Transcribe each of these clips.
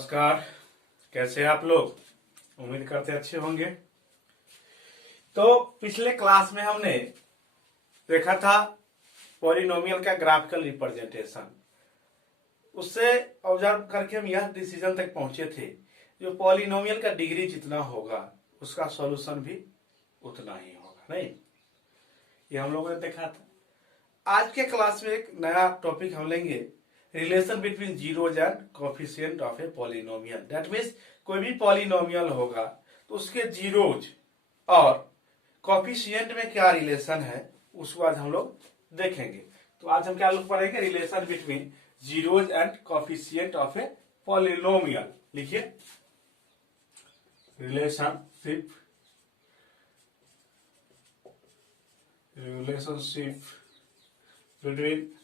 नमस्कार। कैसे हैं आप लोग? उम्मीद करते अच्छे होंगे। तो पिछले क्लास में हमने देखा था पॉलिनोमियल का ग्राफिकल रिप्रेजेंटेशन। उससे ऑब्जर्व करके हम यह डिसीजन तक पहुंचे थे, जो पॉलिनोमियल का डिग्री जितना होगा उसका सॉल्यूशन भी उतना ही होगा। नहीं, ये हम लोगों ने देखा था। आज के क्लास में एक नया टॉपिक हम लेंगे, relation between zeros and coefficient of a polynomial. That means कोई भी पॉलिनोमियल होगा तो उसके जीरोज और कोफिशिएंट में क्या रिलेशन है उसको आज हम लोग देखेंगे। तो आज हम क्या लोग पढ़ेंगे, relation between zeros and coefficient of a polynomial. लिखिए, relationship between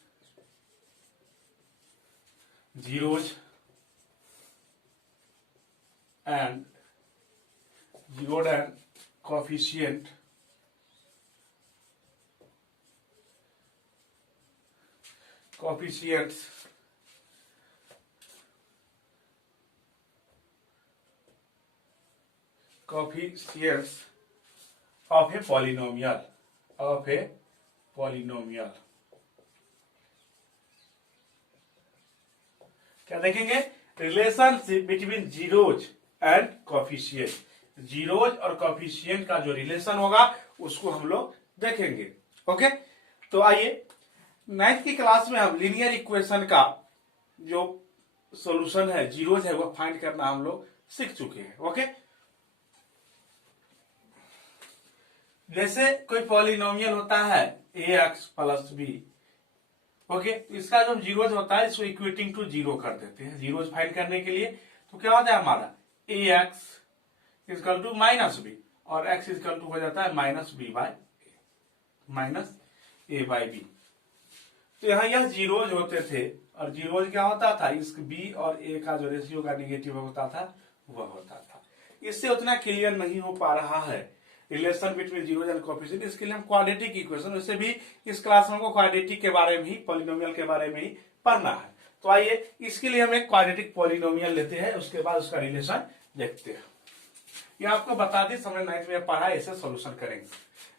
zeros and coefficient coefficients of a polynomial क्या देखेंगे? Relationship between zeros and coefficient. Zeros और कोफिशिएंट का जो रिलेशन होगा उसको हम लोग देखेंगे। ओके, तो आइए, 9th की क्लास में हम लीनियर इक्वेशन का जो सॉल्यूशन है, जीरोज है, वो फाइंड करना हम लोग सीख चुके हैं। ओके, जैसे कोई पॉलिनोमियल होता है ax प्लस बी। ओके, इसका जो जीरोज होता है इसको इक्वेटिंग टू जीरो कर देते हैं जीरोज फाइंड करने के लिए। तो क्या होता है हमारा ax equal to minus b और x इजकल टू हो जाता है माइनस a बाई बी। तो यहाँ यह जीरोज होते थे और जीरोज क्या होता था, इस b और a का जो रेशियो का निगेटिव होता था वह होता था। इससे उतना क्लियर नहीं हो पा रहा है relation between zeros and coefficient. इसके लिए हम क्वाड्रेटिक इक्वेशन, वैसे भी इस क्लास में हमको क्वाड्रेटिक के बारे में ही, पॉलिनोमियल के बारे में ही पढ़ना है। तो आइए, इसके लिए हम एक क्वाड्रेटिक पॉलिनोमियल लेते हैं, उसके बाद उसका रिलेशन देखते हैं। ये आपको बता दी, हमने 9th में पढ़ा, ऐसे सोल्यूशन करेंगे।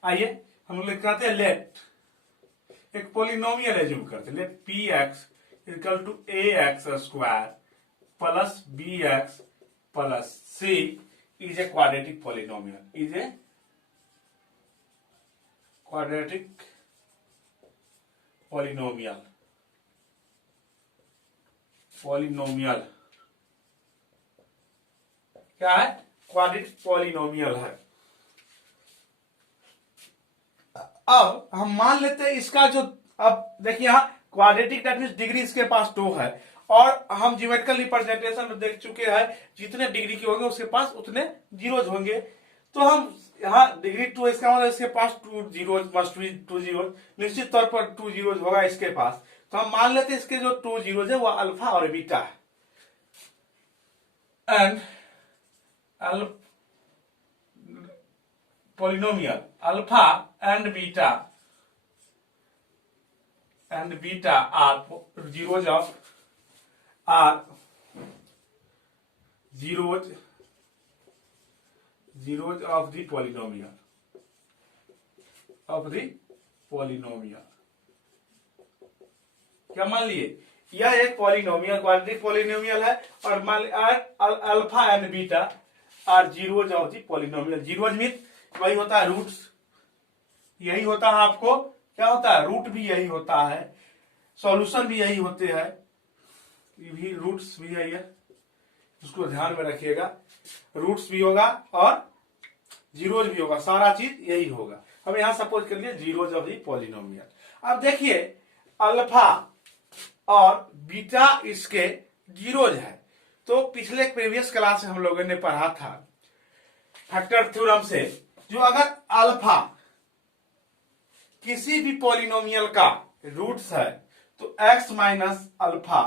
आइए हम लोग कहते हैं, लेट एक पॉलिनोमियल एज्यूम करते हैं, let p x equal to a x square plus b x plus c is a quadratic polynomial. Is a quadratic polynomial क्या है? क्वाड्रेटिक पॉलिनोमियल है। अब हम मान लेते हैं इसका जो, अब देखिए यहाँ क्वाड्रेटिक दैट मींस डिग्री इसके पास 2 है और हम ज्योमेट्रिकल रिप्रेजेंटेशन में देख चुके हैं जितने डिग्री के होंगे उसके पास उतने जीरोज होंगे। तो हम यहाँ डिग्री 2 इसका मतलब इसके पास 2 जीरोज मस्ट बी 2 जीरोज, निश्चित तौर पर 2 जीरोज होगा इसके पास। तो हम मान लेते हैं इसके जो 2 जीरोज है वो अल्फा और बीटा है। And polynomial alpha and beta are zeros of zeros of the polynomial क्या मान लिए? यह एक पॉलिनोमियल, क्वाड्रेटिक पॉलिनोमियल है और मान alpha and beta are zeros of the polynomial. Zeros mean वही होता है रूट्स, यही होता है आपको क्या होता है, रूट भी यही होता है, सॉल्यूशन भी यही होते हैं, ये भी रूट्स भी है, ये उसको ध्यान में रखिएगा। रूट्स भी होगा और जीरोज भी होगा, सारा चीज यही होगा। हम यहां सपोज कर लिए जीरोज ऑफ द पॉलिनोमियल। अब देखिए अल्फा और बीटा इसके जीरोज है। तो पिछले प्रीवियस क्लास में हम लोगों ने पढ़ा था फैक्टर थ्योरम से, जो अगर अल्फा किसी भी पॉलिनोमियल का रूट्स है तो x माइनस अल्फा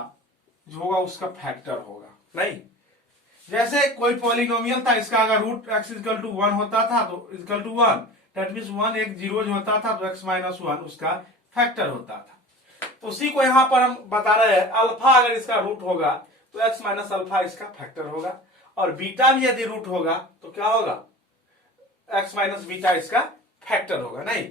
जो होगा उसका फैक्टर होगा। नहीं, जैसे कोई पॉलिनोमियल था, इसका अगर रूट x इक्वल टू 1 होता था तो इक्वल टू 1, दैट मींस 1 एक जीरो होता था तो x माइनस 1 उसका फैक्टर होता था। तो उसी को यहां पर हम बता रहे हैं, अल्फा अगर इसका रूट होगा तो एक्स माइनस अल्फा इसका फैक्टर होगा, और बीटा भी यदि रूट होगा तो क्या होगा, एक्स माइनस बीटा इसका फैक्टर होगा। नहीं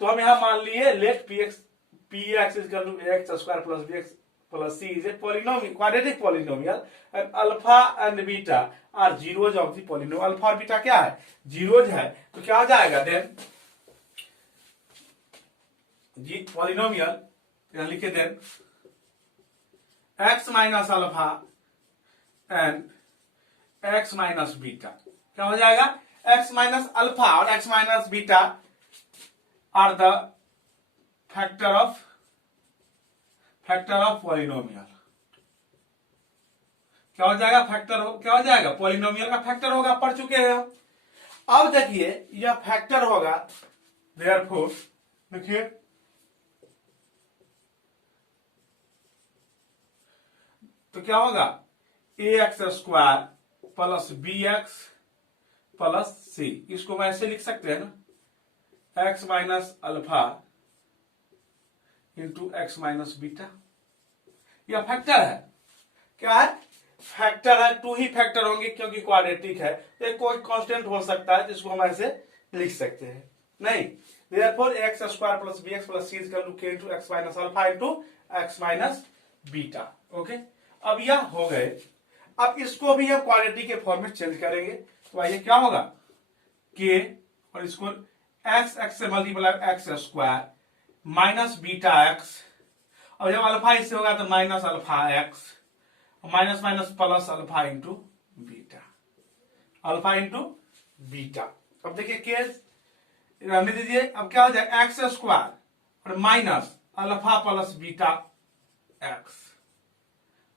तो हम यहां मान लिए let p x is equal to x square plus b x plus c is a polynomial, quadratic polynomial, and alpha and beta are zeros of the polynomial. Alpha और beta क्या है, जीरोज है, तो क्या हो जाएगा देन जी polynomial, यहां लिखे then x minus alpha and x minus beta, क्या हो जाएगा, एक्स माइनस अल्फा और x minus beta are the factor of polynomial. क्या हो जाएगा, क्या हो जाएगा, पॉलिनोमियल का फैक्टर होगा, पढ़ चुके हैं हम। अब देखिए यह फैक्टर होगा, देयरफॉर देखिए तो क्या होगा, a x square plus b x plus c, इसको मैं ऐसे लिख सकते हैं ना, x minus alpha into x minus beta. यह फैक्टर है, क्या है, फैक्टर है, टू ही फैक्टर होंगे क्योंकि क्वाड्रेटिक है, एक कोई कांस्टेंट हो सकता है जिसको हम ऐसे लिख सकते हैं। नहीं, therefore x square plus b x plus c is equal to k into x minus alpha into x minus beta. Okay, अब यह हो गए। अब इसको भी हम क्वाड्रेटिक के फॉर्म में चेंज करेंगे, तो आइए क्या होगा, के और इसको एक्स से multiply x square minus beta x, और जब अल्फा इससे होगा तो minus alpha x, minus minus plus alpha into beta, alpha into beta. अब देखिए के रहने दीजिए, अब क्या हो जाए, एक्स स्क्वायर और minus alpha plus beta x,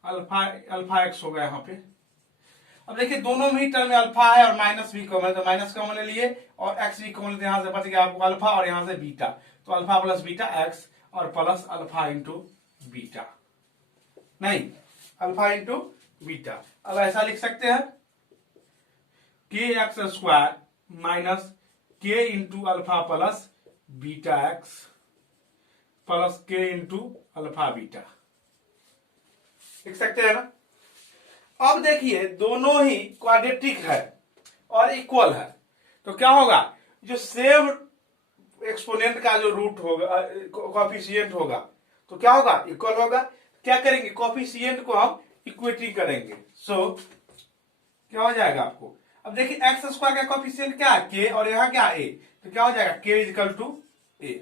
alpha x हो गया यहाँ पे। अब देखिए दोनों में ही टर्म में अल्फा है और माइनस भी कॉमन है, तो माइनस कॉमन ले लिए और एक्स भी कॉमन लेते, यहां से बच गया आपको अल्फा और यहां से बीटा, तो अल्फा प्लस बीटा एक्स और प्लस अल्फा इंटू बीटा, नहीं अल्फा इंटू बीटा। अब ऐसा लिख सकते हैं के एक्स स्क्वायर माइनस के into alpha plus beta x plus के इंटू अल्फा बीटा, लिख सकते हैं ना। अब देखिए दोनों ही क्वाड्रेटिक है और इक्वल है, तो क्या होगा, जो सेम एक्सपोनेंट का जो रूट होगा, कोएफिशिएंट होगा, तो क्या होगा, इक्वल होगा। क्या करेंगे, कोएफिशिएंट को हम इक्वेटी करेंगे, सो क्या हो जाएगा आपको, अब देखिए एक्स स्क्वायर का कोएफिशिएंट क्या है, के, और यहाँ क्या ए, तो क्या हो जाएगा, के इज इक्वल टू ए,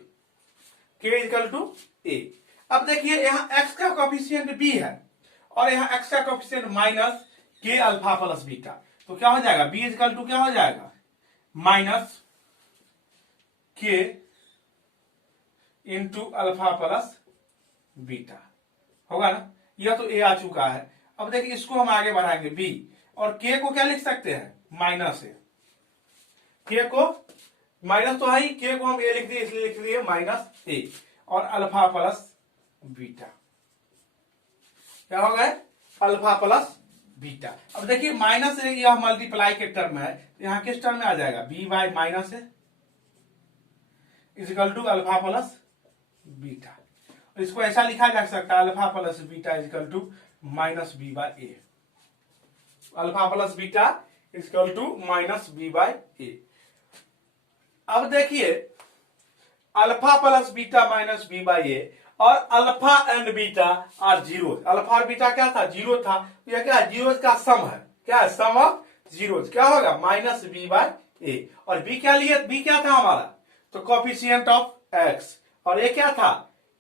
के इज इक्वल टू ए। अब देखिए यहाँ एक्स का कोएफिशिएंट बी है और यहाँ एक्स का कोएफिशिएंट माइनस के अल्फा प्लस बीटा, तो क्या हो जाएगा, बी इक्वल टू क्या हो जाएगा, माइनस के इंटू अल्फा प्लस बीटा, होगा ना। यह तो ए आ चुका है। अब देखिए इसको हम आगे बढ़ाएंगे बी, और के को क्या लिख सकते हैं, माइनस ए, के को माइनस तो है ही, के को हम ए लिख दिए इसलिए लिख दिए माइनस ए, और अल्फा प्लस बीटा, क्या हो गया, अल्फा प्लस बीटा। अब देखिए माइनस यह मल्टीप्लाई के टर्म है, तो यहां किस टर्म में आ जाएगा, बी बाय माइनस है is equal to alpha plus beta, और इसको ऐसा लिखा जा सकता है, alpha plus beta is equal to minus b by a, alpha plus beta is equal to minus b by a. अब देखिए alpha plus beta minus b by a, और alpha and beta are zero, alpha और beta क्या था, zero था, तो यह क्या है, जीरोज का सम है, क्या है, सम ऑफ जीरोज, क्या होगा, माइनस बी बाय ए, और बी क्या लिए, बी क्या था हमारा, तो कोएफिशिएंट ऑफ एक्स, और ये क्या था,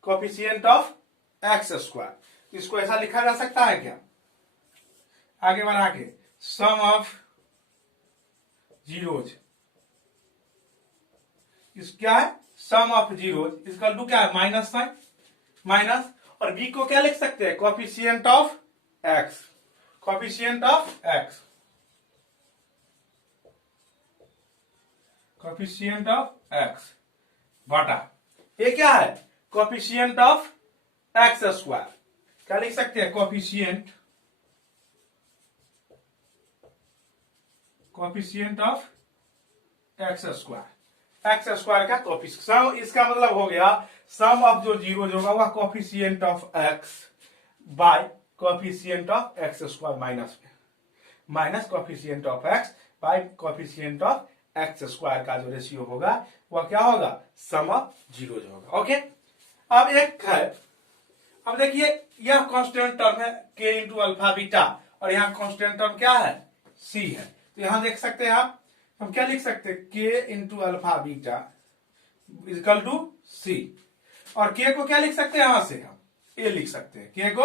कोएफिशिएंट ऑफ एक्स स्क्वायर, इसको ऐसा लिखा जा सकता है क्या, आगे बढ़ा के, सम ऑफ जीरोज, इस क्या है, sum of zeros equal to क्या है, माइनस साइन, माइनस, और बी को क्या लिख सकते हैं, coefficient of x, coefficient of x, coefficient of x बटा, ये क्या है, कोएफिशिएंट ऑफ एक्स स्क्वायर, क्या लिख सकते हैं, coefficient of x square, x square का कोएफिशिएंट, सम, इसका मतलब हो गया सम ऑफ जो जीरो होगा वह coefficient of x bye coefficient of x square minus coefficient of x by coefficient of x square का जो रेशियो होगा वह क्या होगा, सम ऑफ जीरोज होगा। ओके, अब एक है, अब देखिए यह कांस्टेंट टर्म है k इंटू अल्फा बीटा और यहाँ कांस्टेंट टर्म क्या है, c है। तो यहां देख सकते हैं आप, हम क्या लिख सकते हैं, k into alpha beta equal to c, और k को क्या लिख सकते हैं, यहां से हम a लिख सकते हैं, k को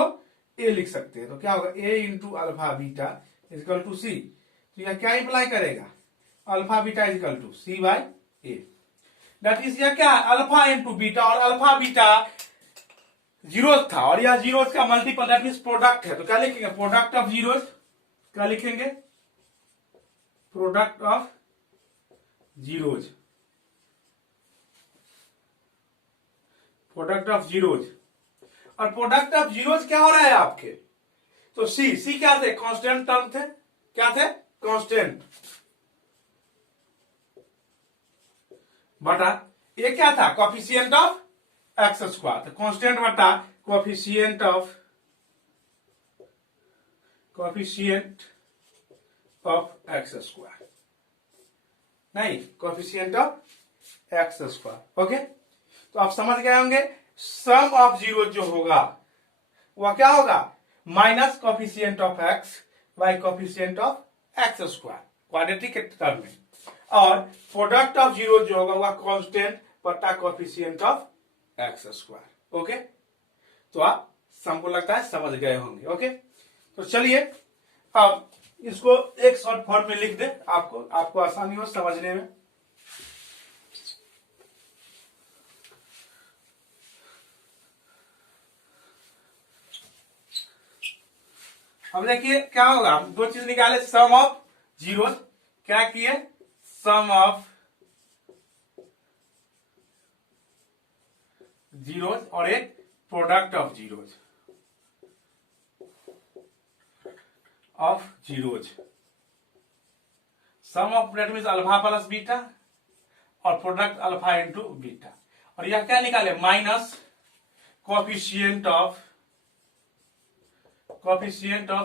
a लिख सकते हैं। तो क्या होगा, a into alpha beta equal to c। तो यह क्या इंप्लाई करेगा, alpha beta equal to c by a। That is यह क्या है, अल्फा इंटू बीटा, और अल्फा बीटा जीरोस था और यह जीरोस का मल्टीपल दैट मींस प्रोडक्ट है। तो क्या लिखेंगे, प्रोडक्ट ऑफ जीरोस, क्या लिखेंगे, product of zeros, product of zeros. और प्रोडक्ट ऑफ जीरोज क्या हो रहा है आपके, तो सी क्या थे, कांस्टेंट टर्म थे, क्या थे, कांस्टेंट, बटा ये क्या था, कोफिशिएंट ऑफ एक्स स्क्वायर। तो कांस्टेंट बटा कोफिशिएंट ऑफ एक्स स्क्वायर, नहीं coefficient of x square. Okay, तो आप समझ गए होंगे, सम ऑफ जीरो जो होगा वह क्या होगा, minus coefficient of x by coefficient of x square quadratic term में, और प्रोडक्ट ऑफ जीरो जो होगा वह कांस्टेंट बटा coefficient of x square. Okay, तो आप सबको लगता है समझ गए होंगे। ओके, तो चलिए अब इसको एक शॉर्ट फॉर्म में लिख दे, आपको आसानी हो समझने में। अब देखिए क्या होगा, दो चीज निकाले, सम ऑफ जीरोस, क्या किए, सम ऑफ जीरोस और एक product of zeros, sum of that means alpha plus beta और प्रोडक्ट अल्फा इंटू बीटा, और यह क्या निकाले, माइनस कोफिशिएंट ऑफ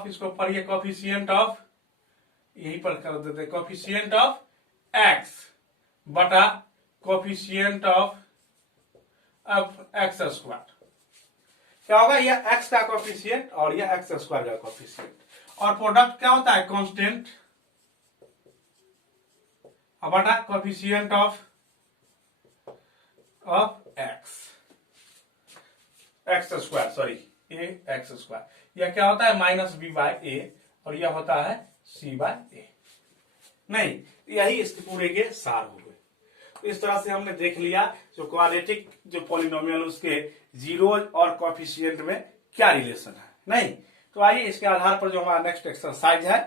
इसको पढ़िए, कोफिशिएंट ऑफ, यहीं पर कर देते, कोफिशिएंट ऑफ एक्स बटा कोफिशिएंट ऑफ एक्स स्क्वायर। क्या होगा, यह एक्स का कोफिशिएंट और यह एक्स स्क्वायर का कोफिशिएंट, और प्रोडक्ट क्या होता है, कांस्टेंट बटा coefficient of x square, sorry A x square. यह क्या होता है, माइनस बी बाई ए, और यह होता है सी बाई ए। नहीं, यही इसके पूरे के सार हो गए। तो इस तरह से हमने देख लिया जो क्वाड्रेटिक जो पॉलिनोमियल उसके जीरोज और कोफिशिएंट में क्या रिलेशन है। नहीं, तो आइए इसके आधार पर जो हमारा नेक्स्ट एक्सरसाइज है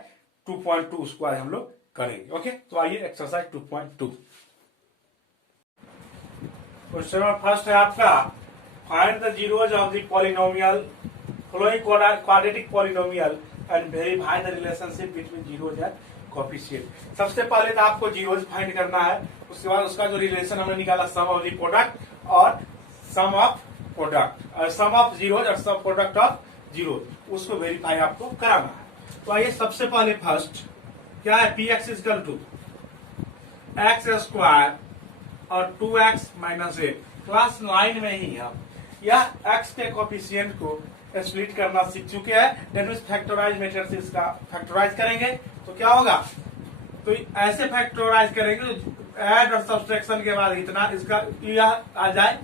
2.2 उसको आज हम लोग करेंगे। ओके, तो आइए एक्सरसाइज 2.2। क्वेश्चन नंबर फर्स्ट है आपका, find the zeros of the polynomial following quadratic polynomial and verify the relationship between zeros and coefficient। सबसे पहले तो आपको जीरोज फाइंड करना है, उसके बाद उसका जो रिलेशन हमने निकाला सम ऑफ द प्रोडक्ट और सम ऑफ जीरोज और सम प्रोडक्ट ऑफ जीरोज, उसको वेरीफाई आपको कराना है। तो आइए सबसे पहले फर्स्ट क्या है, p x equal to x square और 2x माइनस 8। क्लास 9 में ही हम यह x के कोफिशिएंट को स्प्लिट करना सीख चुके हैं, डेट मींस फैक्टराइज मेथड से इसका फैक्टराइज करेंगे तो क्या होगा, तो ऐसे फैक्टराइज करेंगे ऐड और सब्सट्रैक्शन के बाद इतना इसका यह आ जाए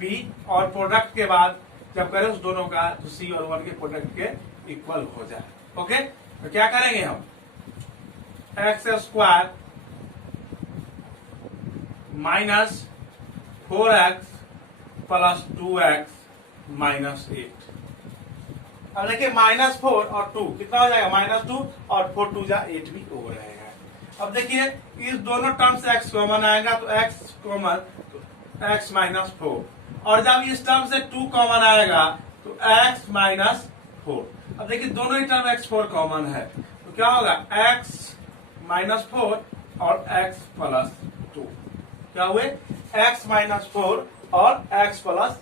b, और प्रोडक्ट के बाद जब करें उस दोनों का तो c और 1 के प्रोडक्ट के इक्वल हो जाए। ओके, तो क्या करेंगे हम, x square minus 4x plus 2x minus 8। अब देखिए -4 और 2 कितना हो जाएगा, -2 और 4 2 जा 8 भी हो रहेगा। अब देखिए इस दोनों टर्म से x कॉमन आएगा तो x कॉमन तो x माइनस 4, और जब इस टर्म से 2 कॉमन आएगा तो x माइनस 4। अब देखिए दोनों ही टर्म x4 कॉमन है तो क्या होगा, x माइनस 4 और x प्लस 2, क्या हुए, x माइनस 4 और x प्लस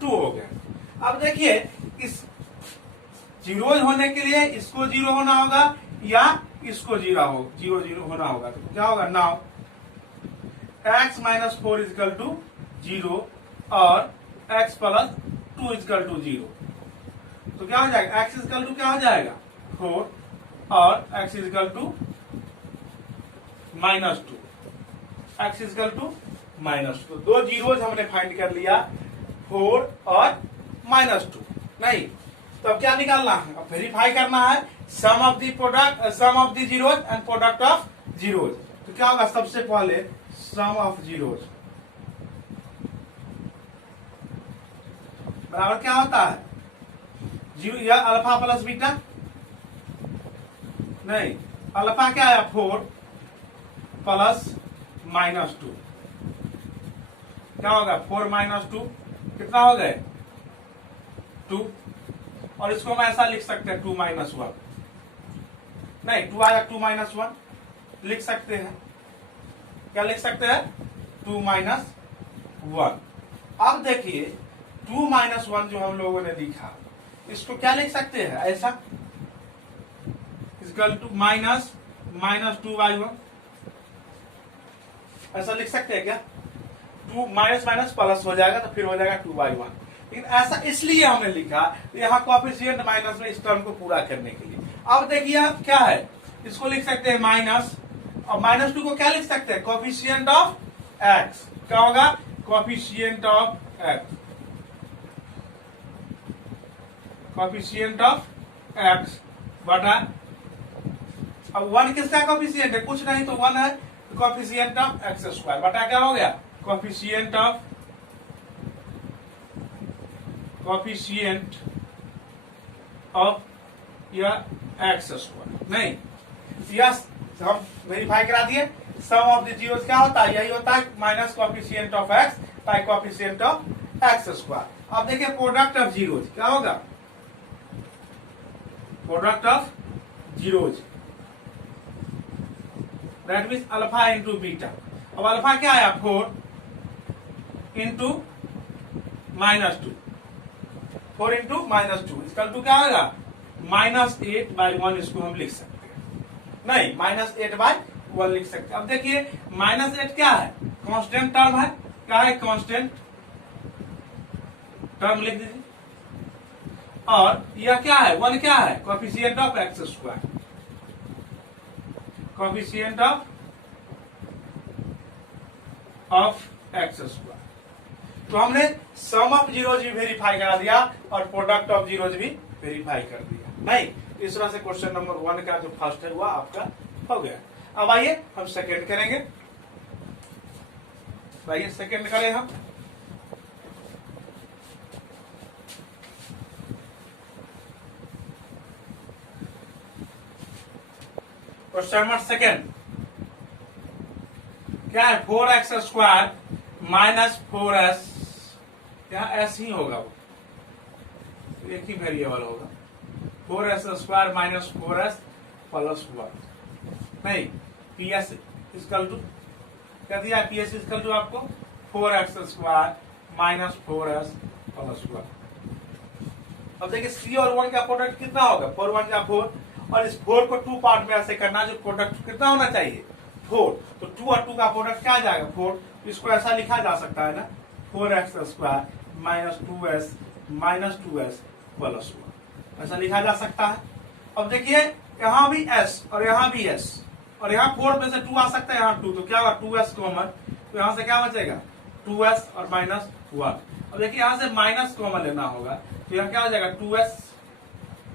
2 हो गए। अब देखिए इस जीरोज होने के लिए इसको जीरो होना होगा या इसको जीरो जीरो होना होगा। तो क्या होगा, now x minus 4 equal to 0 और x प्लस 2 इजकल टू 0। तो क्या हो जाएगा, x इजकल टू क्या हो जाएगा 4 और x equal to -2, x equal to -2। दो जीरोज हमने फाइंड कर लिया, 4 और -2। नहीं तो अब क्या निकालना है, अब वेरीफाई करना है sum of the product, sum of the zeros and product of zeros. तो क्या होगा, सबसे पहले सम ऑफ जीरोज बराबर क्या होता है, जीरो या अल्फा प्लस बीटा, नहीं अल्फा क्या है 4 प्लस -2, क्या होगा 4 - 2 कितना हो गए 2, और इसको मैं ऐसा लिख सकते हैं 2 - 1, नहीं 2 आया 2 - 1 लिख सकते हैं, क्या लिख सकते हैं 2 - 1। अब देखिए 2 - 1 जो हम लोगों ने लिखा, इसको क्या लिख सकते हैं ऐसा, इक्वल टू -2/1, ऐसा लिख सकते हैं क्या, 2 माइनस माइनस प्लस हो जाएगा तो फिर हो जाएगा 2/1। लेकिन ऐसा इसलिए हमने लिखा यहाँ कोएफिशिएंट माइनस में इस टर्म को पूरा करने के लिए। अब देखिए क्या है, इसको लिख सकते हैं माइनस, और -2 को क्या लिख सकते हैं कोएफिशिएंट ऑफ x, क्या होगा coefficient of x, coefficient of x बटा, अब 1 किसका कोएफिशिएंट है, कुछ नहीं तो 1 है, तो कोएफिशिएंट ऑफ x² बटा क्या हो गया कोएफिशिएंट ऑफ या x²। नहीं यस हम वेरीफाई करा दिए, सम ऑफ द जीरोस क्या होता है, यही होता है minus coefficient of x by coefficient of x²। अब देखिए प्रोडक्ट ऑफ जीरोस क्या होगा, product of zeros that means alpha into beta. अब अल्फा क्या आया 4 इंटू -2, 4 इंटू -2 इसका टू क्या होगा -8/1, इसको हम लिख सकते हैं, नहीं -8/1 लिख सकते हैं। अब देखिए -8 क्या है, कांस्टेंट टर्म है, क्या है कांस्टेंट टर्म लिख दीजिए, और यह क्या है 1 क्या है coefficient of x², coefficient of x²। तो हमने सम ऑफ जीरोज भी वेरीफाई करा दिया और प्रोडक्ट ऑफ जीरोज भी वेरीफाई कर दिया। नहीं इस तरह से क्वेश्चन नंबर 1 का जो फर्स्ट है हुआ आपका हो गया। अब आइए हम सेकंड करेंगे, आइए सेकंड करें हम। क्वेश्चन नंबर सेकंड क्या है, 4x² माइनस 4s, यहाँ s ही होगा, वो एक ही वेरिएबल होगा, 4s² माइनस 4s प्लस 1। नहीं ps इक्वल टू क्या दिया, ps इक्वल टू आपको 4x² माइनस 4s प्लस 1। अब देखिए c और 1 का प्रोडक्ट कितना होगा, 4 1 का 4, और इस 4 को 2 पार्ट में ऐसे करना, जो प्रोडक्ट कितना होना चाहिए 4, तो 2 और 2 का प्रोडक्ट क्या आ जाएगा 4, इसको ऐसा लिखा जा सकता है ना 4x² minus 2s minus 2s plus 1, ऐसा लिखा जा सकता है। अब देखिए यहाँ भी s और यहाँ भी s, और यहाँ 4 में से 2 आ सकता है, यहाँ 2, तो क्या होगा 2s कॉमन, तो यहाँ से क्या बचेगा 2s और माइनस 1। अब देखिए यहाँ से माइनस कॉमन लेना होगा, तो यहाँ क्या हो जाएगा 2s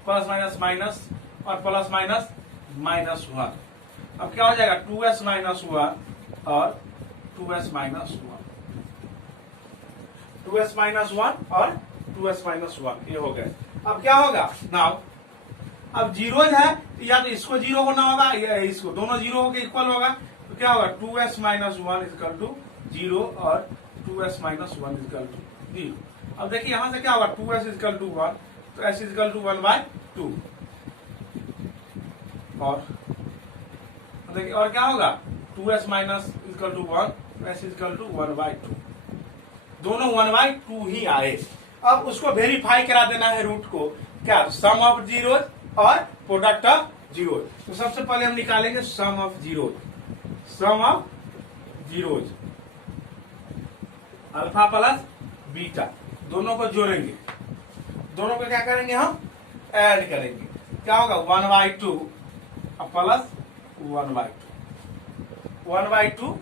प्लस माइनस माइनस और प्लस माइनस -1। अब क्या हो जाएगा 2s माइनस 1 और 2s माइनस 1, 2s माइनस 1 और 2s माइनस 1, ये हो गए। अब क्या होगा नाउ, अब जीरोज है या तो इसको जीरो होना होगा या इसको, दोनों जीरो होकर इक्वल होगा, तो क्या होगा 2s माइनस 1 इक्वल टू 0 और 2s माइनस 1 इक्वल टू 0। अब देखिए यहां से क्या होगा 2s इक्वल टू 1, तो s इक्वल टू 1/2, और देखिए और क्या होगा 2s minus equal to 1, s equal to 1/2, दोनों 1/2 ही आए। अब उसको वेरीफाई करा देना है रूट को, क्या, सम ऑफ जीरोज और प्रोडक्ट ऑफ जीरोज। तो सबसे पहले हम निकालेंगे sum of zeros, sum of zeros alpha plus beta, दोनों को जोड़ेंगे, दोनों को क्या करेंगे हम, ऐड करेंगे। क्या होगा 1/2 प्लस 1/2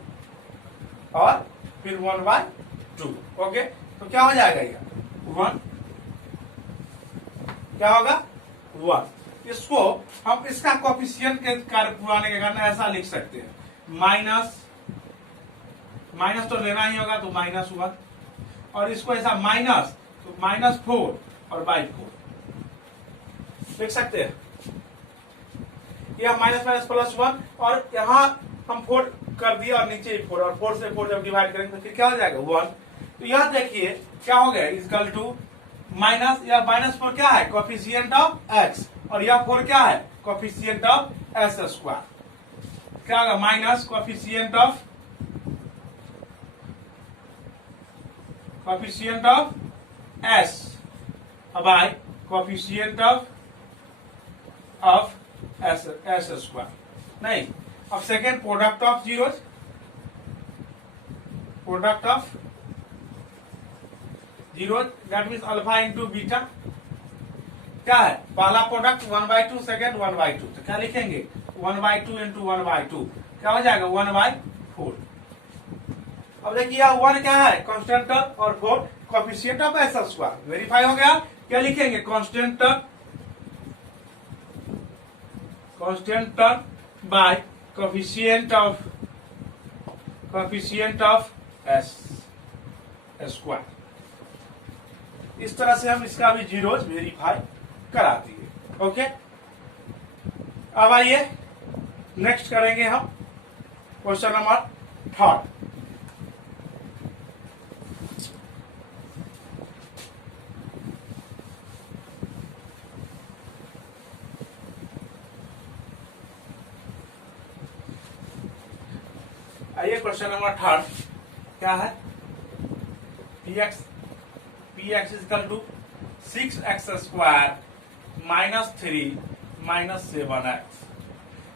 और फिर 1/2। ओके, तो क्या हो जाएगा ये 1, क्या होगा 1। इसको हम इसका कोफिशिएंट के कार्य पुराने के कारण ऐसा लिख सकते हैं, माइनस तो लेना ही होगा, तो -1, और इसको ऐसा माइनस, तो -4 और /4 लिख सकते हैं। यह -+1 और यहाँ हम 4 कर दिया और नीचे 4, और 4 से 4 जब डिवाइड करेंगे तो फिर क्या हो जाएगा 1। तो यह देखिए क्या हो गया, इक्वल टू माइनस, या -4 क्या है, कोफिशिएंट ऑफ x, और यह 4 क्या है, कोफिशिएंट ऑफ s²। क्या होगा, minus coefficient of s bye coefficient of s²। नहीं, अब second product of zeros, product of zeros that means alpha into beta. क्या है, पहला प्रोडक्ट 1/2, सेकेंड 1/2, तो क्या लिखेंगे 1/2 इंटू 1/2, क्या हो जाएगा 1/4। अब देखिए 1 क्या है, कांस्टेंट और 4 कोफिशिएंट ऑफ s²। वेरीफाई हो गया, क्या लिखेंगे constant bye coefficient of s²। इस तरह से हम इसका भी जीरोज वेरीफाई करा दिए। ओके, अब आइए नेक्स्ट करेंगे हम क्वेश्चन नंबर 3। आइए क्वेश्चन नंबर 3 क्या है, px equal to 6x² -3 -7x।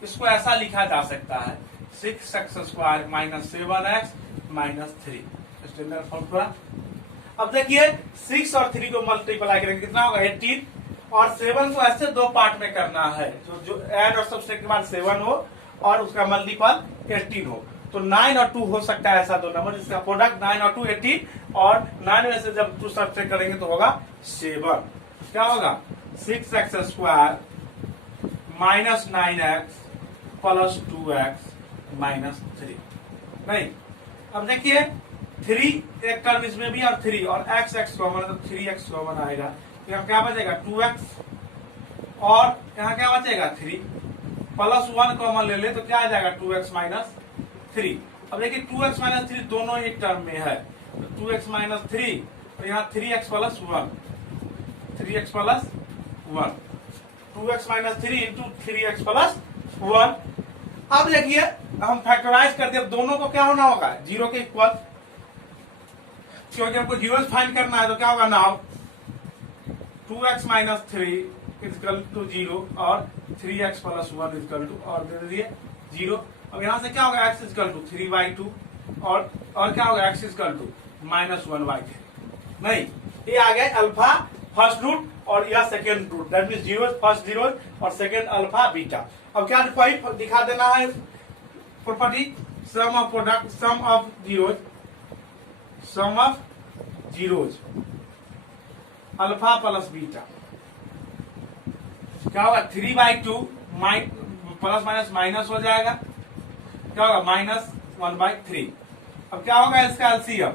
इसको ऐसा लिखा जा सकता है 6x² -7x -3, स्टैंडर्ड फॉर्म थोड़ा। अब देखिए 6 और 3 को मल्टीप्लाई करेंगे, कितना होगा 18, और 7 को ऐसे दो पार्ट में करना है, जो ऐड और सबसे के बाद 7 हो और उसका मल्टीपल 18 हो। तो 9 और 2 हो सकता है ऐसा दो नंबर जिसका प्रोडक्ट 9 और 2 18, और 9 में से जब 2 सब्ट्रैक्ट करेंगे तो होगा 7। क्या होगा 6x² -9x प्लस 2x -3। नहीं, अब देखिए 3 एक टर्म इसमें भी और 3 और x कॉमन है, तो 3x कॉमन आएगा, यहाँ क्या बचेगा 2x, और यहाँ क्या बचेगा 3 प्लस 1 कॉमन ले ले तो क्या आ जाएगा 2x -3। अब देखिए 2x -3 दोनों एक टर्म में है, तो 2x -3 और यहाँ 3x plus 1, 3x plus 1, 2x -3 into 3x plus 1। अब देखिए हम फैक्टराइज कर दिए, दोनों को क्या होना होगा 0 के इक्वल, क्योंकि हमको जीरोज फाइंड करना है। तो क्या होगा नाउ 2x -3 इक्वल टू 0 और 3x प्लस 1 इक्वल टू, और दे दीजिए 0। अब यहाँ से क्या होगा x इक्वल टू 3/2 और क्या होगा x इक्वल टू -1/3। नहीं, ये आ गया अल्फा फर्स्ट रूट और यह second root, that mean zero first zero और सेकेंड अल्फा बीटा। अब क्या दिखा देना है property, sum of product, sum of zeros alpha plus beta. क्या होगा 3/2 प्लस माइनस माइनस हो जाएगा, क्या होगा -1/3। अब क्या होगा इसका एलसीएम,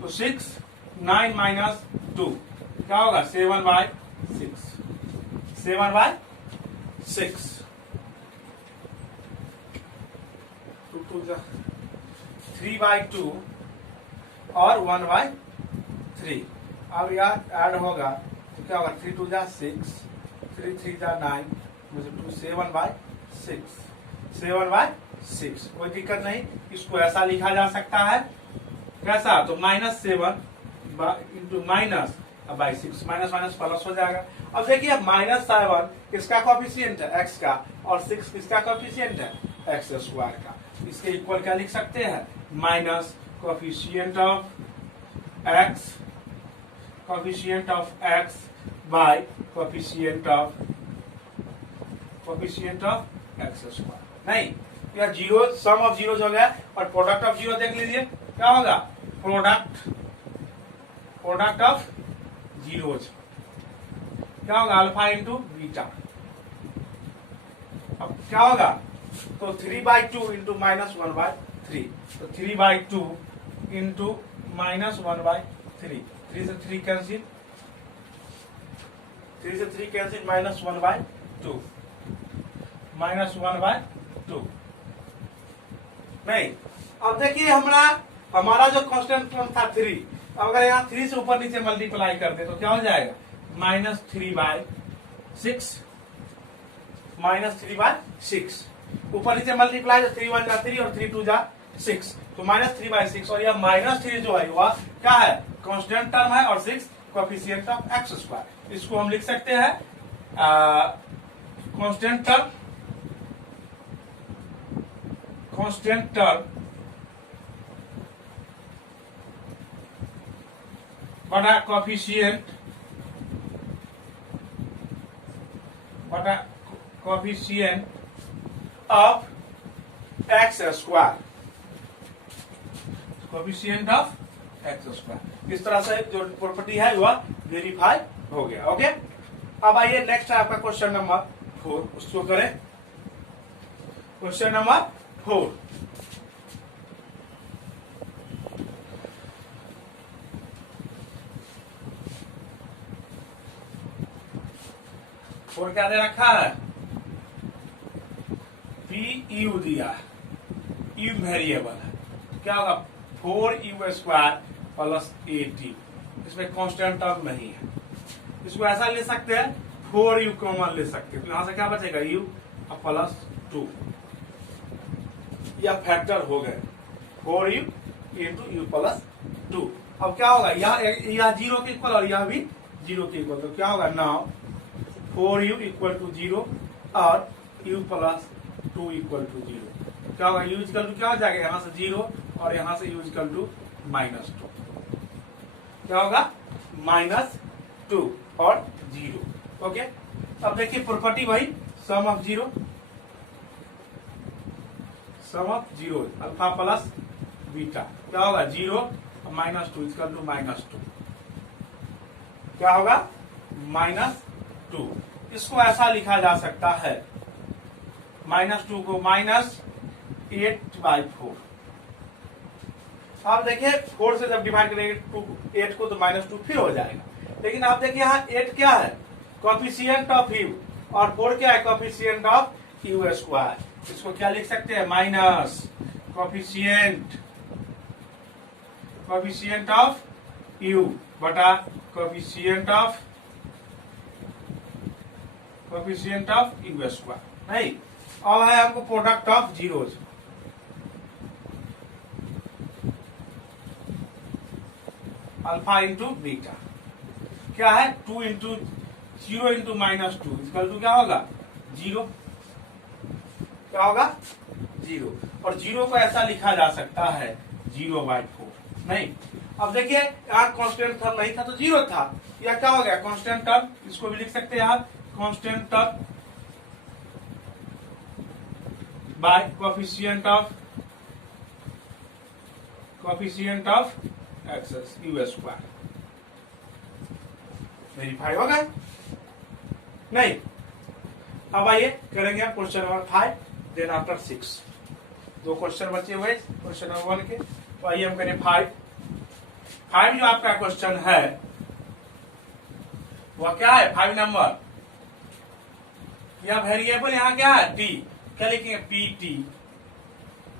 तो 6 9 -2 क्या होगा 7/6, 7/6 3/2 और 1/3। अब यार ऐड होगा तो क्या होगा 3 2 6, 3 3 9, 2 7/6, 7/6। कोई दिक्कत नहीं, इसको ऐसा लिखा जा सकता है कैसा, तो -7 इंटू माइनस अब बाई 6 माइनस माइनस प्लस हो जाएगा। अब देखिए -7 किसका कोफिशिएंट है, x का, और 6 किसका कोफिशिएंट है, x स्क्वायर का। इसके इक्वल क्या लिख सकते हैं, minus coefficient of x bye coefficient of x square. नहीं, या जीरो, सम ऑफ जीरो हो गया, और प्रोडक्ट ऑफ जीरो देख लीजिए क्या होगा, प्रोडक्ट ऑफ जीरोज क्या होगा, अल्फा इंटू बीटा। अब क्या होगा, तो 3/2 इंटू -1/3, तो 3/2 इंटू -1/3, 3 से 3 कैंसिल, -1/2, -1/2। नहीं, अब देखिए हमारा जो कांस्टेंट टर्म था 3, अब अगर यहाँ 3 से ऊपर नीचे मल्टीप्लाई कर दे तो क्या हो जाएगा, -3/6, ऊपर नीचे मल्टीप्लाई तो 3 1 जा 3 और 3 2 जा 6, तो -3/6, और यह -3 जो है वह क्या है, कांस्टेंट टर्म है, और 6 कोएफिशिएंट ऑफ x स्क्वायर। इसको हम लिख सकते हैं कांस्टेंट टर्म बटा coefficient of x square, coefficient of x square. इस तरह से जो प्रॉपर्टी है वह वेरीफाई हो गया। ओके, अब आइए नेक्स्ट है आपका क्वेश्चन नंबर 4, उसको करें। क्वेश्चन नंबर 4, और क्या दे रखा है, पी यू दिया, यू वेरिएबल है, क्या होगा 4u स्क्वायर प्लस 8u, इसमें कांस्टेंट टर्म नहीं है। इसको ऐसा ले सकते हैं, 4u कॉमन ले सकते हैं, तो यहां से क्या बचेगा, u प्लस 2, यह फैक्टर हो गए 4u इंटू u प्लस 2। अब क्या होगा, यह 0 के इक्वल और यह भी 0 के इक्वल, तो क्या होगा, नाउ 4u इक्वल टू 0 और u प्लस 2 इक्वल टू 0, क्या होगा, u इक्वल टू क्या हो जाएगा, यहां से 0 और यहां से u इक्वल टू -2, क्या होगा, -2 और 0। ओके, अब देखिए प्रॉपर्टी वही, sum of zero alpha plus beta, क्या होगा, 0 -2 इक्वल टू -2, क्या होगा, -2। इसको ऐसा लिखा जा सकता है, -2 को -8/4। आप देखिए 4 से जब डिवाइड करेंगे 8 को तो -2 फिर हो जाएगा, लेकिन आप देखिए यहाँ 8 क्या है, कोएफिशिएंट ऑफ u, और 4 क्या है, कोएफिशिएंट ऑफ u स्क्वायर। इसको क्या लिख सकते हैं, माइनस कोएफिशिएंट ऑफ u बटा कोएफिशिएंट ऑफ u स्क्वायर। नहीं, अब है हमको product of zeros, alpha into beta, क्या है, 2 इंटू 0 इंटू -2 इक्वल टू क्या होगा, 0, क्या होगा, 0। और 0 को ऐसा लिखा जा सकता है 0/4। नहीं, अब देखिए यहाँ कांस्टेंट टर्म नहीं था तो 0 था, यह क्या हो गया, कांस्टेंट टर्म, इसको भी लिख सकते हैं आप constant term by coefficient of x u square. Verify हो गए, नहीं। अब आइए करेंगे हम question number 5, then after 6, 2 question बचे हुए क्वेश्चन नंबर 1 के, तो आइए हम करें 5 जो आपका क्वेश्चन है वह क्या है, 5 नंबर, यह वेरिएबल यहाँ क्या है, t, क्या लिखेंगे, pt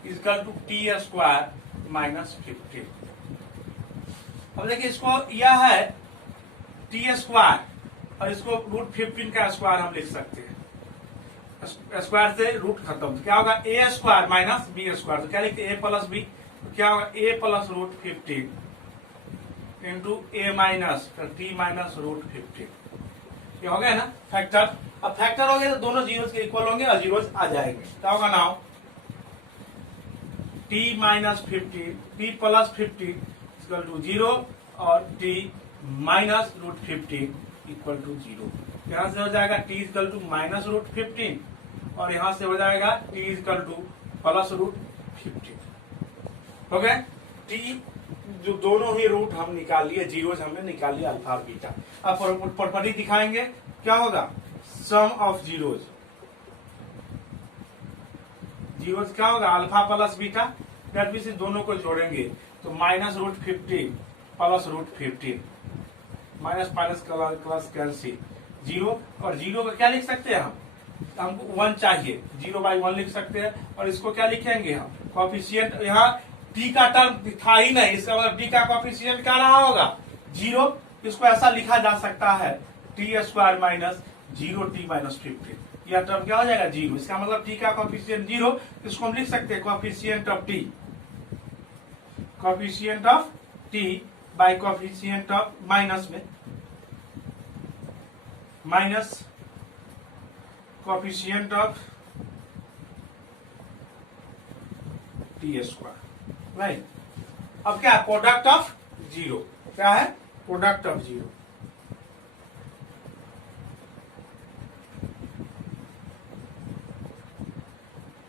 equal to t square -15। अब देखिए इसको, यह है t स्क्वायर, और इसको √15 का स्क्वायर हम लिख सकते हैं, स्क्वायर से रूट खत्म, तो क्या होगा, a square minus b square, तो क्या लिखते हैं, a प्लस b, तो क्या होगा, a plus √15 into a minus t minus root 15। ये हो गया ना फैक्टर। अब फैक्टर हो गया तो दोनों जीरोस के इक्वल होंगे और जीरोस आ जाएंगे। क्या होगा now t minus 15 t plus 15 equal to 0 और t minus root 15 equal to 0। यहां से हो जाएगा t equal to minus root 15 और यहां से हो जाएगा t equal to plus root 15। हो गए टी जो दोनों ही रूट हम निकाल लिए, जीरोस हमने निकाल लिया अल्फा और बीटा। अब प्रॉपर्टी दिखाएंगे क्या होगा सम ऑफ जीरोस। जीरोस क्या होगा alpha plus beta, that means दोनों को जोड़ेंगे तो minus root 15 plus root 15 minus minus plus cancel 0 और 0 का क्या लिख सकते हैं हमको 1 चाहिए 0/1 लिख सकते हैं। और इसको क्या लिखेंगे हम कॉफिशिएंट, यहाँ टी का टर्म था ही नहीं, इसका मतलब टी का कॉफिशिएंट क्या रहा होगा 0। इसको ऐसा लिखा जा सकता है T square minus 0 T minus 15। यह टर्म क्या हो जाएगा 0। इसका मतलब टी का कॉफिशिएंट 0, इसको हम लिख सकते हैं coefficient of t, coefficient of t by coefficient of minus में minus coefficient of t square right. अब क्या प्रोडक्ट ऑफ 0, क्या है product of 0।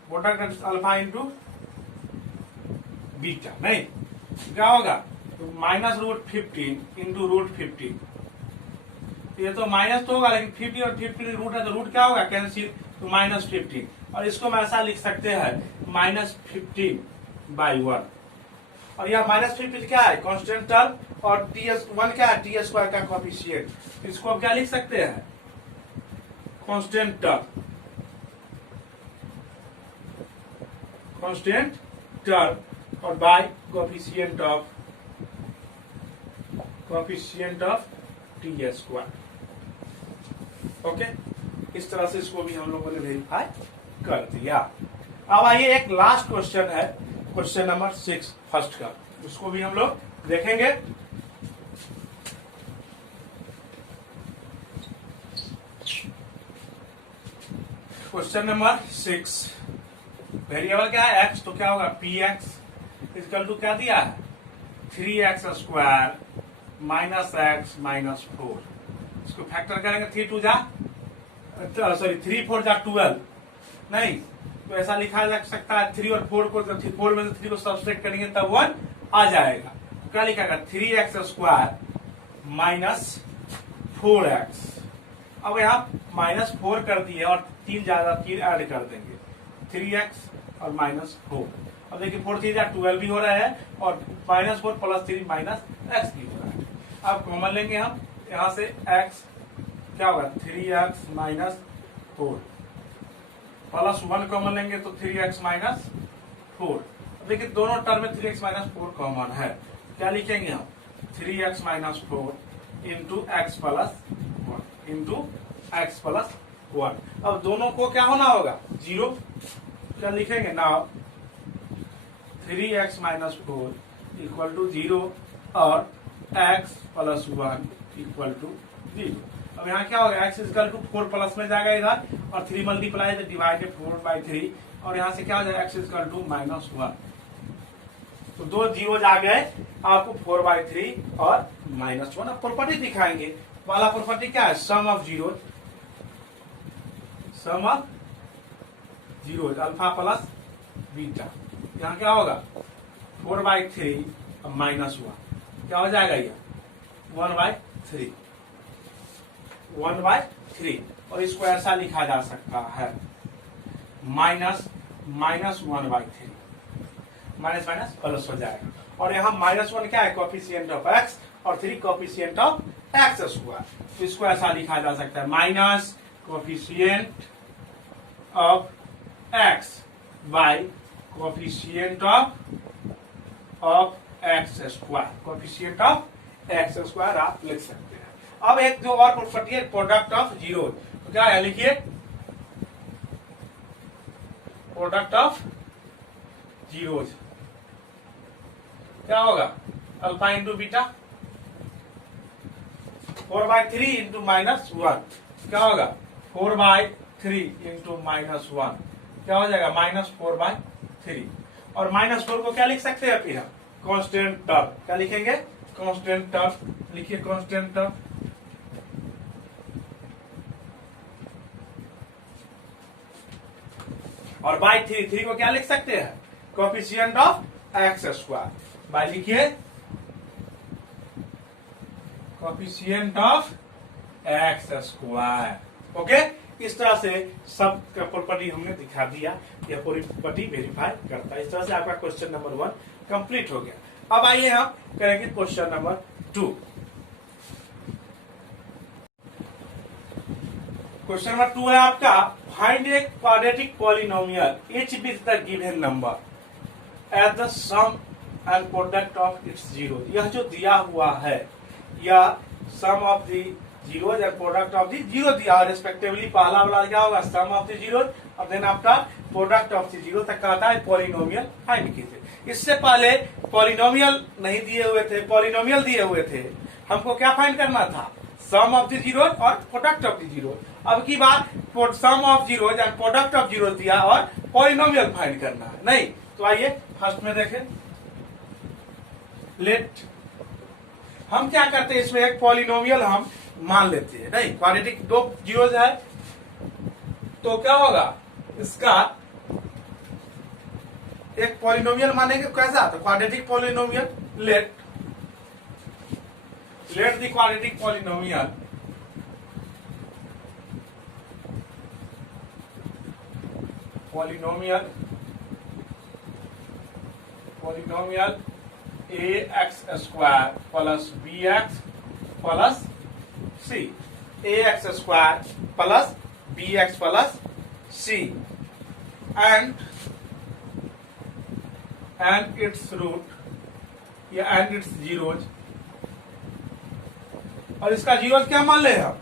Product alpha into beta, नहीं क्या होगा तो माइनस रूट 15 इंटू रूट 15। ये तो माइनस तो होगा लेकिन 50 और 50 रूट है तो रूट क्या होगा कैंसिल तो माइनस 15। और इसको हम ऐसा लिख सकते हैं माइनस 15/1। और यह माइनस 15 क्या है कांस्टेंट टर्म और ts1 क्या है टी स्क्वायर का कोएफिशिएंट। इसको हम क्या लिख सकते हैं कांस्टेंट टर्म, कांस्टेंट टर्म और by coefficient of t square. Okay, इस तरह से इसको भी हम लोगों ने वेरीफाई कर दिया। अब आइए एक लास्ट क्वेश्चन है, क्वेश्चन नंबर 6 फर्स्ट का, उसको भी हम लोग देखेंगे। क्वेश्चन नंबर 6 वेरिएबल क्या है x, तो क्या होगा पी एक्स इक्वल टू क्या दिया है 3x square minus x minus 4। इसको फैक्टर करेंगे 3 2 जा सॉरी 3 4 जा 12, नहीं तो ऐसा लिखा जा सकता है 3 और 4 को, जब 4 में से 3 को सब्सट्रैक्ट करेंगे तब 1 आ जाएगा। तो क्या लिखेगा 3x स्क्वायर माइनस 4x। अब यहाँ माइनस 4 कर दिए और 3 ज्यादा 3 ऐड कर देंगे 3x और माइनस 4। अब देखिए 4 3 जा 12 भी हो रहा है और माइनस 4 प्लस 3 माइनस x भी हो रहा है। अब कॉमन लेंगे हम यहाँ से x क्या होगा 3x माइनस 4 प्लस 1 कॉमन लेंगे तो 3x माइनस 4। अब देखिए दोनों टर्म में 3x माइनस 4 कॉमन है, क्या लिखेंगे हम 3x minus 4 into x plus 1 into x plus 1। अब दोनों को क्या होना होगा 0, क्या लिखेंगे now 3x minus 4 equal to 0 और x प्लस 1 इक्वल टू 0। अब यहाँ क्या होगा x इक्वल टू 4 प्लस में जाएगा इधर और 3 मल्टीप्लाई डिवाइडेड 4/3 और यहाँ से क्या हो जाएगा x इक्वल टू माइनस 1। तो 2 जीरो आ गए आपको 4/3 और माइनस 1। अब प्रॉपर्टी दिखाएंगे, वाला प्रॉपर्टी क्या है sum of zero, sum of zero alpha plus beta. यहाँ क्या होगा 4/3 और माइनस 1 क्या हो जाएगा ये 1/3 और इसको ऐसा लिखा जा सकता है माइनस 1/3 माइनस माइनस प्लस हो जाएगा। और यहाँ माइनस 1 क्या है कोएफिशिएंट ऑफ x और 3 कोएफिशिएंट ऑफ x स्क्वायर। तो इसको ऐसा लिखा जा सकता है minus coefficient of x by coefficient of x square, coefficient of x square आप लिख सकते हैं। अब एक जो और प्रॉपर्टी है प्रोडक्ट ऑफ जीरो, तो क्या है लिखिए प्रोडक्ट ऑफ जीरोज क्या होगा अल्फा इंटू बीटा 4/3 इंटू -1 क्या होगा 4/3 इंटू -1 क्या हो जाएगा -4/3। और -4 को क्या लिख सकते हैं फिर हम कांस्टेंट टर्म। क्या लिखेंगे कांस्टेंट टर्म। लिखिए कांस्टेंट टर्म। और बाय 3 को क्या लिख सकते हैं coefficient of x square. By लिखिए coefficient of x square. Okay, इस तरह से सब का प्रॉपर्टी हमने दिखा दिया। यह प्रॉपर्टी वेरीफाई करता है। इस तरह से आपका क्वेश्चन नंबर 1 कंप्लीट हो गया। अब आइए हम करेंगे क्वेश्चन नंबर 2। क्वेश्चन नंबर 2 है आपका find a quadratic polynomial each with the given number at the sum and product of its zero. यह जो दिया हुआ है यह sum of the zeros and product of the zero दिया है रेस्पेक्टिवली। पहला वाला क्या होगा सम ऑफ द जीरोज और then after product of the zero तक कहता है पॉलिनोमियल फाइंड कीजिए। इससे पहले पॉलिनोमियल नहीं दिए हुए थे, पॉलिनोमियल दिए हुए थे। हमको क्या फाइंड करना था सम ऑफ द जीरो और प्रोडक्ट ऑफ द जीरो। अब की बात sum of zero and product of zero दिया और पॉलिनोमियल फाइंड करना है। नहीं तो आइए फर्स्ट में देखें। लेट हम क्या करते हैं इसमें एक पॉलिनोमियल हम मान लेते हैं। नहीं क्वाड्रेटिक दो जीरोज है तो क्या होगा इसका एक पॉलिनोमियल मानेंगे कैसा तो quadratic polynomial. Let the quadratic polynomial ax square plus bx plus c। ax square plus bx plus c and its root या and its zeros। और इसका जीरोज क्या मान ले हम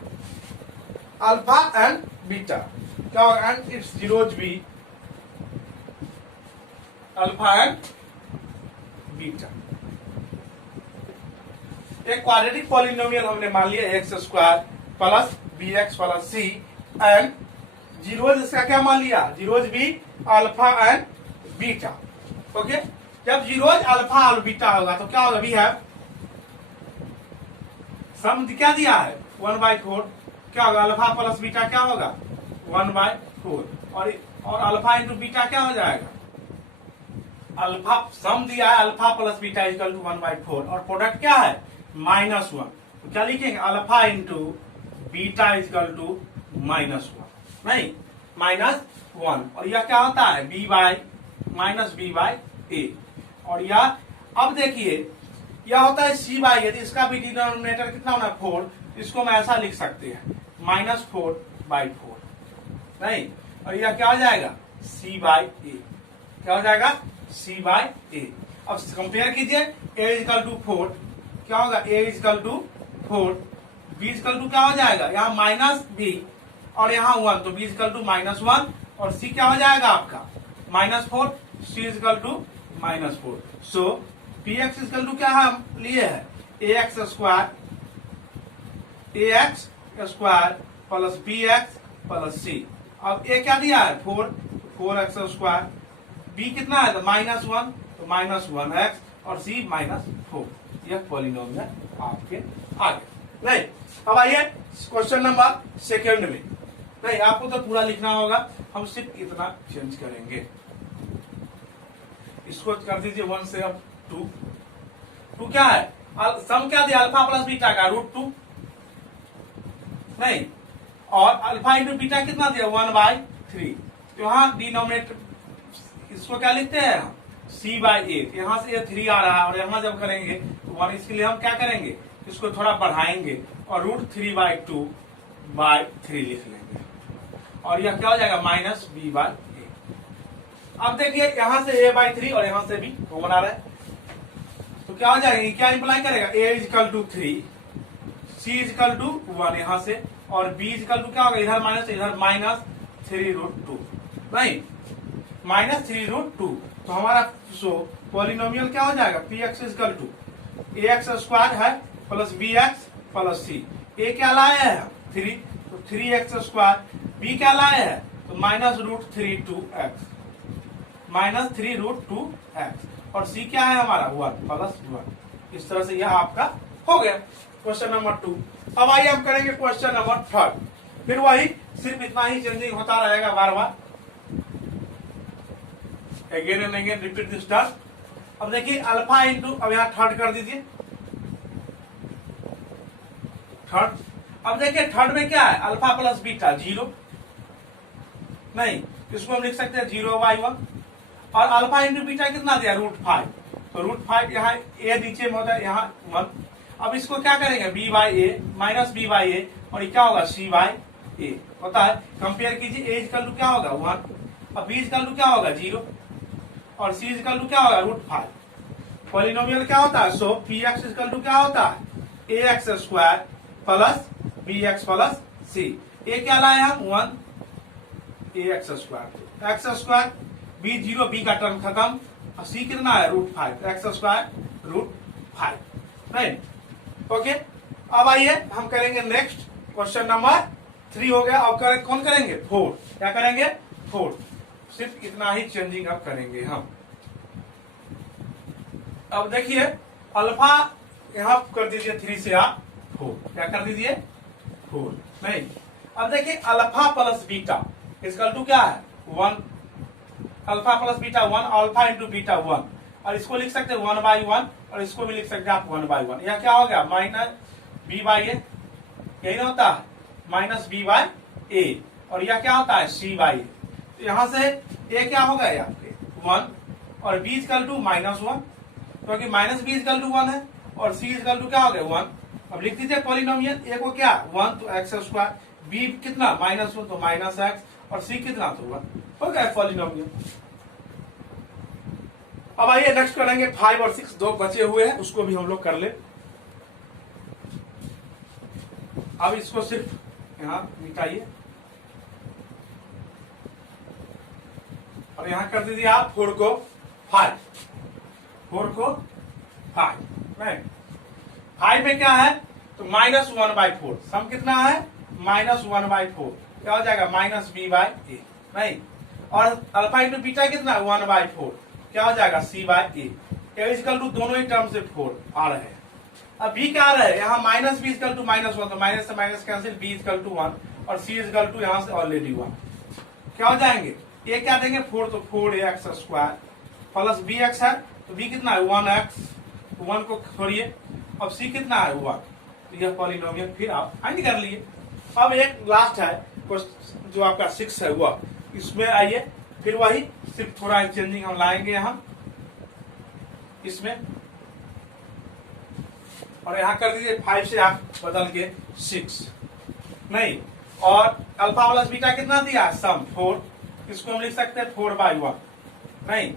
अल्फा एंड बीटा क्या होगा एंड इट्स जीरोज भी अल्फा एंड बीटा। एक क्वाड्रेटिक पॉलिनोमियल हमने मान लिया x square plus b x plus c and zeros इसका क्या मान लिया जीरोज भी अल्फा एंड बीटा। ओके, जब जीरोज अल्फा और बीटा होगा तो क्या होगा वी हैव सम क्या दिया है 1/4 क्या होगा अल्फा प्लस बीटा क्या होगा 1/4 और अल्फा इंटू बीटा क्या हो जाएगा अल्फा सम दिया है alpha plus beta equal to 1/4 और प्रोडक्ट क्या है -1 तो क्या लिखेंगे alpha into beta equal to -1 नहीं -1 और यह क्या होता है b/a और यह अब देखिए यह होता है c/a। यदि इसका भी डिनोमिनेटर कितना होना 4 इसको मैं ऐसा लिख सकते हैं -4/4 नहीं और यह क्या हो जाएगा c/a क्या हो जाएगा c/a। अब कंपेयर कीजिए a इक्वल टू 4 क्या होगा a equal to 4 b equal to क्या हो जाएगा यहाँ -b और यहाँ 1 तो b इक्वल टू -1 और c क्या हो जाएगा आपका -4 c equal to -4। So px equal to क्या हम लिए है ax square plus bx plus c। अब a क्या दिया है 4x स्क्वायर b कितना है तो -1 तो -1x और c -4। यह पॉलिनोमियल आपके आगे। नहीं अब आइए क्वेश्चन नंबर सेकेंड में। नहीं आपको तो पूरा लिखना होगा हम सिर्फ इतना चेंज करेंगे। इसको कर दीजिए 1 से अब 2 क्या है सम क्या दिया अल्फा प्लस बीटा का √2 नहीं और अल्फा इंटू बीटा कितना दिया 1/3 तो यहाँ डिनोमिनेटर इसको क्या लिखते हैं हम c/a यहाँ से ये 3 आ रहा है और यहाँ जब करेंगे तो 1 इसके लिए हम क्या करेंगे इसको थोड़ा बढ़ाएंगे और √3/2/3 लिख लेंगे और यह क्या हो जाएगा -b/a। अब देखिए यहाँ से a/3 और यहाँ से भी कॉमन आ रहा है तो क्या हो जाएगा क्या इंप्लाई करेगा a equal to 3 c equal to 1 यहाँ से और b इक्वल टू क्या होगा इधर माइनस इधर -3√2 नहीं -3√2 तो हमारा पॉलिनोमियल क्या हो जाएगा px equal to ax square है प्लस bx प्लस c ए क्या लाए हैं 3, तो 3x²। बी क्या लाए हैं तो -√3(2x), -3√2x। और सी क्या है हमारा 1 + 1। इस तरह से यह आपका हो गया क्वेश्चन नंबर 2। अब आइए हम करेंगे क्वेश्चन नंबर 3। फिर वही सिर्फ इतना ही चेंजिंग होता रहेगा बार बार, again and again repeat this task. अब देखिए अल्फा इंटू, अब यहाँ थर्ड कर दीजिए, थर्ड। अब देखिए थर्ड में क्या है अल्फा प्लस बीटा 0, नहीं इसको हम लिख सकते हैं 0/1। और अल्फा इंटू बीटा कितना दिया √5, तो √5 यहाँ ए नीचे में होता है, यहाँ 1। अब इसको क्या करेंगे b/a माइनस b/a, और ये क्या होगा c/a होता है। कंपेयर कीजिए, a इक्वल टू क्या होगा 1, अब b इक्वल टू क्या होगा 0, और c इक्वल टू क्या होगा √5। पॉलिनोमियल क्या होता है, सो px इक्वल टू क्या होता है ax² plus bx plus c। a क्या लाए हम 1 ax², x², b 0, b का टर्म खत्म, और c कितना है √5, x² √5, राइट। ओके, अब आइए हम करेंगे नेक्स्ट क्वेश्चन नंबर 3 हो गया। अब कौन करेंगे 4, क्या करेंगे 4, सिर्फ इतना ही चेंजिंग अब करेंगे हम। अब देखिए अल्फा यहां कर दीजिए 3 से आप 4, क्या कर दीजिए 4, नहीं। अब देखिए अल्फा प्लस बीटा इसका टू क्या है 1, alpha plus beta 1, alpha into beta 1, और इसको लिख सकते हैं 1/1, और इसको भी लिख सकते हैं आप 1/1। यह क्या हो गया -b/a, यही ना होता है -b/a, और यह क्या होता है c/a। तो यहां से a क्या हो गया 1, और b इक्वल टू -1, क्योंकि -b इक्वल टू 1 है, और c इक्वल टू क्या हो गया 1। अब लिख दीजिए पॉलिनोमियल, a को क्या 1 तो x², b कितना -1 तो -x, और c कितना तो 1 हो गया पॉलिनोमियल। अब आइए नेक्स्ट करेंगे 5 और 6, दो बचे हुए हैं उसको भी हम लोग कर ले। अब इसको सिर्फ यहां मिटाइए, और यहां कर दीजिए आप 4 को 5, 4 को 5, नहीं 5 में क्या है तो -1/4, सम कितना है -1/4, क्या हो जाएगा -b/a, नहीं। और अल्फा इंटू बीटा कितना 1/4, क्या हो जाएगा c/a। इक्वल टू दोनों ही टर्म से 4 आ रहे हैं। अब b क्या आ रहा है यहाँ -b इक्वल टू -1, तो माइनस से minus cancel, b equal to 1, और c इक्वल टू यहाँ से ऑलरेडी 1, क्या हो जाएंगे ये क्या देंगे 4, तो 4ax² प्लस bx है, तो b कितना है 1x, 1 को छोड़िए, अब c कितना है 1, तो यह पॉलिनोमियल फिर आप फाइंड कर लिए। अब एक लास्ट है जो आपका 6 है वह, इसमें आइए फिर वही सिर्फ थोड़ा चेंजिंग हम लाएंगे यहाँ इसमें, और यहाँ कर दीजिए 5 से आप बदल के 6, नहीं। और अल्फा प्लस बीटा कितना दिया सम 4, इसको हम लिख सकते हैं 4/1, नहीं।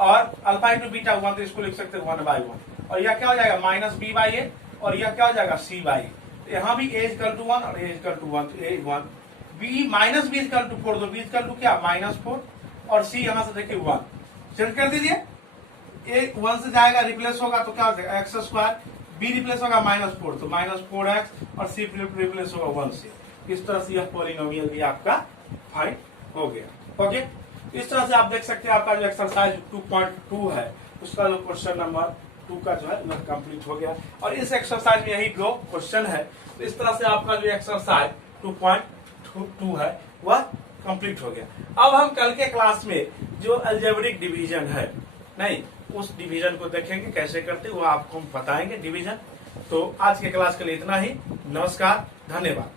और अल्फा इंटू बीटा 1, तो इसको लिख सकते हैं 1/1, और यह क्या हो जाएगा -b/a, और यह क्या हो जाएगा c/a। तो यहाँ भी a इक्वल टू 1 और a इक्वल टू 1, तो a 1, b minus b equal to 4, तो b इक्वल टू क्या -4, और c यहां से देखिए 1, चेंज कर दीजिए, a 1 से जाएगा रिप्लेस होगा तो क्या हो जाएगा x², b रिप्लेस होगा -4 तो -4x, और c रिप्लेस होगा 1 से। इस तरह से यह पॉलिनोमियल भी आपका फाइंड हो गया। ओके, इस तरह से आप देख सकते हैं आपका जो एक्सरसाइज 2.2 है उसका जो क्वेश्चन नंबर 2 का जो है वह कंप्लीट हो गया, और इस एक्सरसाइज में यही 2 क्वेश्चन है। तो इस तरह से आपका जो एक्सरसाइज 2.2 है वह कंप्लीट हो गया। अब हम कल के क्लास में जो अलजेब्रिक डिवीजन है, नहीं उस डिवीजन को देखेंगे कैसे करते वो आपको हम बताएंगे डिवीजन। तो आज के क्लास के लिए इतना ही, नमस्कार, धन्यवाद।